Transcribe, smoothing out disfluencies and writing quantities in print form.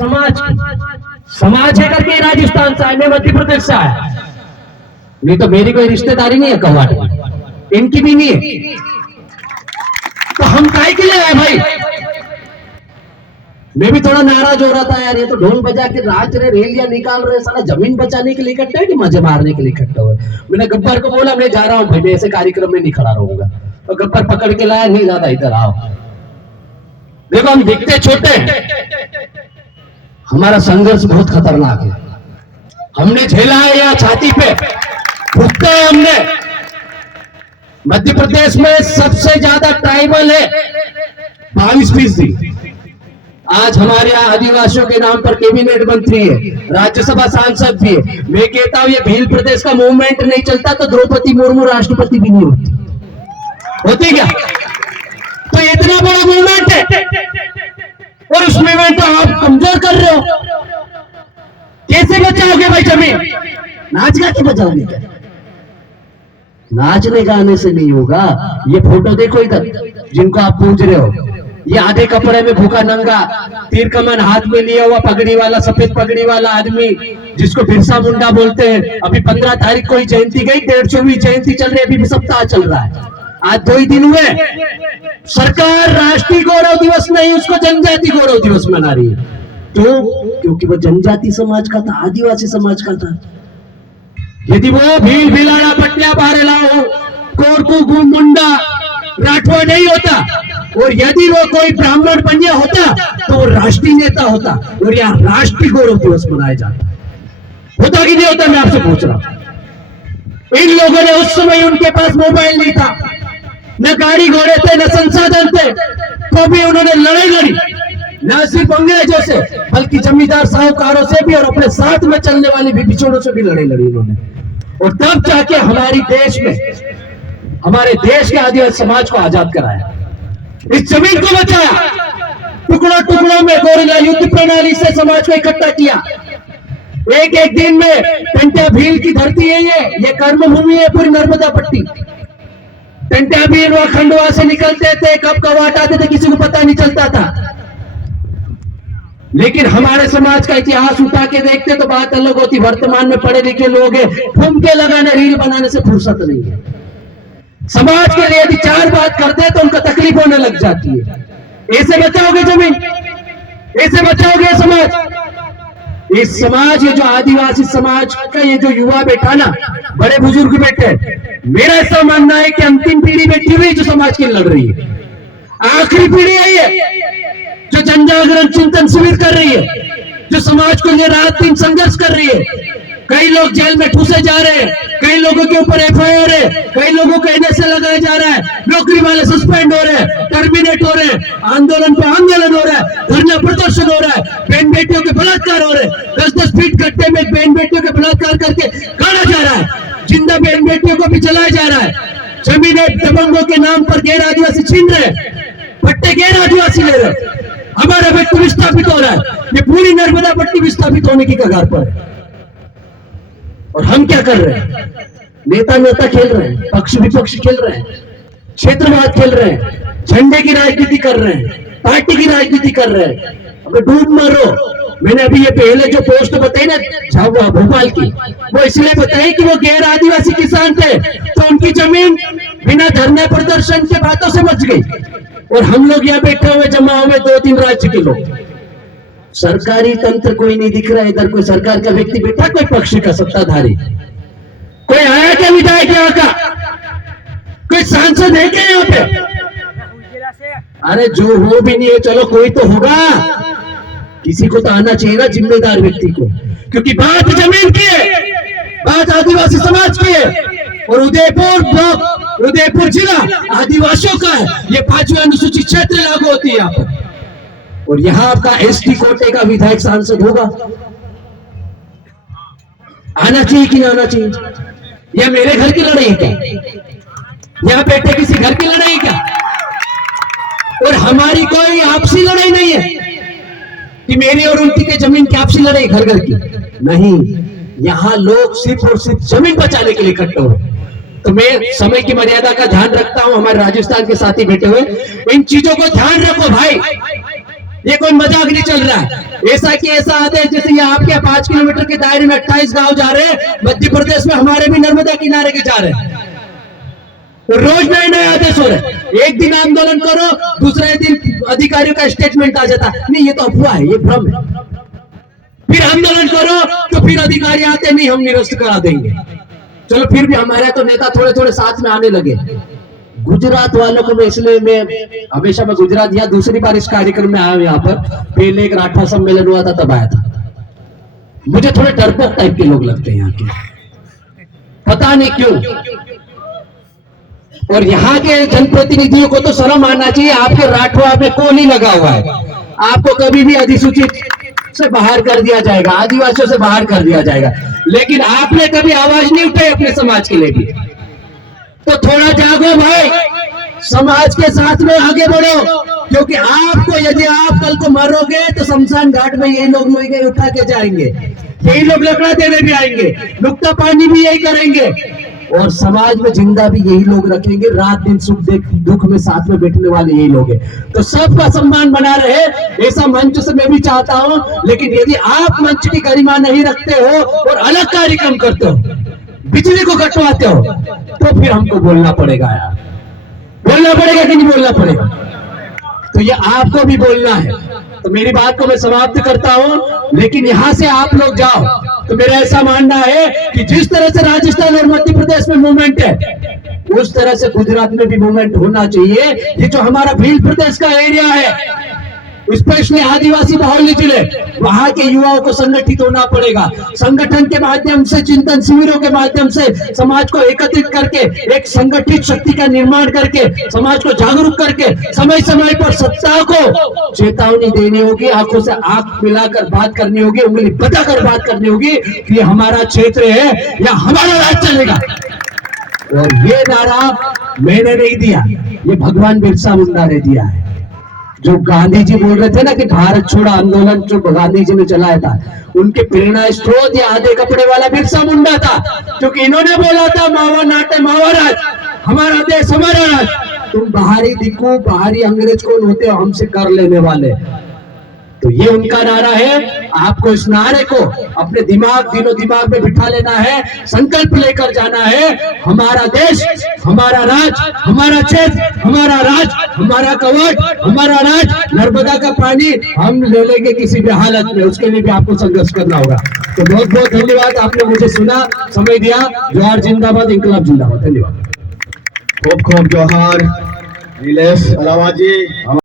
समाज है करके राजस्थान से आए, मैं मध्य प्रदेश से आया। नहीं तो मेरी कोई रिश्तेदारी नहीं है कवाट में, इनकी भी नहीं है। तो हम काहे के लिए आए भाई? मैं भी थोड़ा नाराज हो रहा था यार, ये तो ढोल बजा के नाच रहे, रैलियां निकाल रहे, साला जमीन बचाने के लिए इकट्ठा है कि मजे मारने के लिए इकट्ठा हुए। मैंने गब्बर को बोला मैं जा रहा हूँ भाई, मैं ऐसे कार्यक्रम में नहीं खड़ा रहूंगा। तो गब्बर पकड़ के लाया, नहीं ज्यादा इधर आओ। देखो हम दिखते छोटे हैं, हमारा संघर्ष बहुत खतरनाक है। हमने झेला है, यहाँ छाती पे भुगता है हमने। मध्य प्रदेश में सबसे ज्यादा ट्राइबल है 22%। आज हमारे यहाँ आदिवासियों के नाम पर कैबिनेट मंत्री है, राज्यसभा सांसद भी है। मैं कहता हूं ये भील प्रदेश का मूवमेंट नहीं चलता तो द्रौपदी मुर्मू राष्ट्रपति भी नहीं होती क्या? तो इतना बड़ा मूवमेंट है और उस मूवमेंट को आप कमजोर कर रहे हो। कैसे बचाओगे भाई जमीन? नाच गा के बचाओगे क्या? नाचने गाने से नहीं होगा। ये फोटो देखो इधर, जिनको आप पूछ रहे हो, ये आधे कपड़े में भूखा नंगा, तीर कमान हाथ में लिया हुआ, पगड़ी वाला, सफेद पगड़ी वाला आदमी, जिसको बिरसा मुंडा बोलते हैं। अभी 15 तारीख को ही जयंती गई, 150वीं जयंती चल रही है, अभी सप्ताह चल रहा है, आज 2 ही दिन हुए। सरकार राष्ट्रीय गौरव दिवस नहीं, उसको जनजाति गौरव दिवस मना रही है। क्योंकि वो जनजाति समाज का था, आदिवासी समाज का था। यदि वो भील, भिलाड़ा, पटिया, बारेलाओ, कोरकू, गुम, मुंडा, राठौड़ नहीं होता और यदि वो कोई ब्राह्मण बनिया होता तो वो राष्ट्रीय नेता होता और यहाँ राष्ट्रीय गौरव दिवस मनाया जाता। होता कि नहीं होता? मैं आपसे पूछ रहा हूं। इन लोगों ने उस समय, उनके पास मोबाइल नहीं था, न गाड़ी घोड़े थे, न संसाधन थे, तो भी उन्होंने लड़ाई लड़ी, न सिर्फ अंग्रेजों से बल्कि जमींदार साहूकारों से भी और अपने साथ में चलने वाले भी बिछोड़ों से भी लड़ाई लड़ी उन्होंने। और तब जाके हमारी देश में, हमारे देश के आदिवासी समाज को आजाद कराया, इस जमीन को बचाया, टुकड़ों टुकड़ों में गोरिल्ला युद्ध प्रणाली से समाज को इकट्ठा किया। एक एक दिन में टंट्या भील की धरती है, ये कर्म भूमि है पूरी नर्मदा पट्टी। टंट्या भील वह खंडवा से निकलते थे, कब कवाट आते थे किसी को पता नहीं चलता था। लेकिन हमारे समाज का इतिहास उठा के देखते तो बात अलग होती। वर्तमान में पढ़े लिखे लोग हैं, ठुमके लगाने, रील बनाने से फुर्सत नहीं है। समाज के लिए यदि 4 बात करते तो उनको तकलीफ होने लग जाती है। ऐसे बचाओगे जमीन? ऐसे बचाओगे समाज? इस समाज, ये जो आदिवासी समाज का ये जो युवा बैठा ना, बड़े बुजुर्ग बैठे, मेरा ऐसा मानना है कि अंतिम पीढ़ी बैठी हुई जो समाज के लिए लड़ रही है। आखिरी पीढ़ी है ये जो जन जागरण चिंतन शिविर कर रही है, जो समाज को लिए रात दिन संघर्ष कर रही है। कई लोग जेल में ठूसे जा रहे हैं, कई लोगों के ऊपर FIR है, कई लोगों को NSA लगाया जा रहा है, नौकरी वाले सस्पेंड हो रहे हैं, टर्मिनेट हो रहे हैं, आंदोलन पे आंदोलन हो रहा है, धरना प्रदर्शन हो रहा है, बहन बेटियों के बलात्कार हो रहे हैं। 10-10 फीट गड्ढे में बहन बेटियों के बलात्कार करके गाड़ा जा रहा है, जिंदा बहन बेटियों को भी जलाया जा रहा है। जमीनें दबंगों के नाम पर गैर आदिवासी छीन रहे, पट्टे गैर आदिवासी ले रहे, हमारा व्यक्ति विस्थापित हो रहा है। ये पूरी नर्मदा पट्टी विस्थापित होने की कगार पर है। और हम क्या कर रहे हैं? नेता खेल रहे हैं, पक्ष विपक्ष खेल रहे हैं, क्षेत्रवाद खेल रहे हैं, झंडे की राजनीति कर रहे हैं, पार्टी की राजनीति कर रहे हैं। अब डूब मरो। मैंने अभी ये पहले जो पोस्ट बताई ना झाबुआ भोपाल की, वो इसलिए बताई कि वो गैर आदिवासी किसान थे तो उनकी जमीन बिना धरना प्रदर्शन के बातों से बच गई। और हम लोग यहाँ बैठे हुए जमा हुए 2-3 राज्य के लोग, सरकारी तंत्र कोई नहीं दिख रहा है। इधर कोई सरकार का व्यक्ति बैठा, कोई पक्ष का सत्ताधारी, कोई आया क्या विधायक यहाँ का, कोई सांसद है क्या यहाँ पे? अरे जो हो भी नहीं है, चलो कोई तो होगा, किसी को तो आना चाहिए ना, जिम्मेदार व्यक्ति को। क्योंकि बात जमीन की है, बात आदिवासी समाज की है। और उदयपुर ब्लॉक, उदयपुर जिला आदिवासियों का है। ये 5वें अनुसूचित क्षेत्र लागू होती है यहाँ पर। और यहाँ आपका ST कोटे का विधायक सांसद होगा, आना चाहिए कि नहीं आना चाहिए? यह मेरे घर की लड़ाई क्या? यहाँ बैठे किसी घर की लड़ाई क्या? और हमारी कोई आपसी लड़ाई नहीं है कि मेरी और उनकी के जमीन की आपसी लड़ाई घर घर की नहीं। यहाँ लोग सिर्फ और सिर्फ जमीन बचाने के लिए इकट्ठे हो। तो मैं समय की मर्यादा का ध्यान रखता हूं। हमारे राजस्थान के साथी बैठे हुए, इन चीजों को ध्यान रखो भाई, ये कोई मजाक नहीं चल रहा है। ऐसा कि ऐसा आदेश, जैसे ये आपके 5 किलोमीटर के दायरे में 28 गांव जा रहे हैं, मध्य प्रदेश में हमारे भी नर्मदा किनारे के जा रहे हैं, रोज नए नए आदेश हो रहे। एक दिन आंदोलन करो, दूसरे दिन अधिकारियों का स्टेटमेंट आ जाता, नहीं ये तो अफवाह है, ये भ्रम है। फिर आंदोलन करो तो फिर अधिकारी आते, नहीं हम निरस्त करा देंगे। चलो फिर भी हमारे तो नेता थोड़े थोड़े साथ में आने लगे। गुजरात वालों को इसलिए मैं हमेशा मैं गुजरात या दूसरी बार इस कार्यक्रम में आया हूं, यहाँ पर पहले एक राठा सम्मेलन हुआ था तब आया था। मुझे थोड़े डरपोक टाइप के लोग लगते हैं यहाँ के, पता नहीं क्यों। और यहाँ के जनप्रतिनिधियों को तो शर्म आना चाहिए, आपके राठवा में कोली लगा हुआ है, आपको कभी भी अधिसूचित से बाहर कर दिया जाएगा, आदिवासियों से बाहर कर दिया जाएगा, लेकिन आपने कभी आवाज नहीं उठाई अपने समाज के लिए भी। तो थोड़ा जागो भाई, समाज के साथ में आगे बढ़ो, क्योंकि आपको यदि आप कल को मरोगे तो शमशान घाट में यही लोग उठा के जाएंगे, यही लोग लकड़ा देने भी आएंगे, नुक्ता पानी भी यही करेंगे, और समाज में जिंदा भी यही लोग रखेंगे, रात दिन सुख दुख में साथ में बैठने वाले यही लोग हैं। तो सबका सम्मान बना रहे, ऐसा मंच से मैं भी चाहता हूं, लेकिन यदि आप मंच की गरिमा नहीं रखते हो और अलग कार्यक्रम करते हो, बिजली को कटवाते हो, तो फिर हमको बोलना पड़ेगा यार, बोलना पड़ेगा कि नहीं बोलना पड़ेगा? तो ये आपको भी बोलना है। तो मेरी बात को मैं समाप्त करता हूं, लेकिन यहां से आप लोग जाओ तो मेरा ऐसा मानना है कि जिस तरह से राजस्थान और मध्य प्रदेश में मूवमेंट है, उस तरह से गुजरात में भी मूवमेंट होना चाहिए। ये जो हमारा भील प्रदेश का एरिया है, स्पेशली आदिवासी बाहुल्य जिले, वहां के युवाओं को संगठित होना पड़ेगा। संगठन के माध्यम से, चिंतन शिविरों के माध्यम से समाज को एकत्रित करके, एक संगठित शक्ति का निर्माण करके, समाज को जागरूक करके, समय समय पर सत्ता को चेतावनी देनी होगी, आंखों से आंख मिलाकर बात करनी होगी, उंगली बताकर बात करनी होगी कि ये हमारा क्षेत्र है या हमारा राज चलेगा। और ये नारा मैंने नहीं दिया, ये भगवान बिरसा मुंडा ने दिया है। जो गांधी जी बोल रहे थे ना कि भारत छोड़ो आंदोलन जो गांधी जी ने चलाया था, उनके प्रेरणा स्रोत या आधे कपड़े वाला बिरसा मुंडा था, क्योंकि इन्होंने बोला था मावा नाटे मावा राज, हमारा देश हमारा राज, तुम बाहरी दिक्कू बाहरी अंग्रेज कौन होते हो हमसे कर लेने वाले। तो ये उनका नारा है। आपको इस नारे को अपने दिनों दिमाग में बिठा लेना है, संकल्प लेकर जाना है, हमारा देश हमारा राज, हमारा क्षेत्र हमारा राज, हमारा कवच हमारा राज, नर्मदा का पानी हम ले लेंगे किसी भी हालत में, उसके लिए भी आपको संघर्ष करना होगा। तो बहुत बहुत धन्यवाद, आपने मुझे सुना, समय दिया। जोहार जिंदाबाद, इंकलाब जिंदाबाद। धन्यवाद। खूब खूब जोहार नीलेश अलावा जी।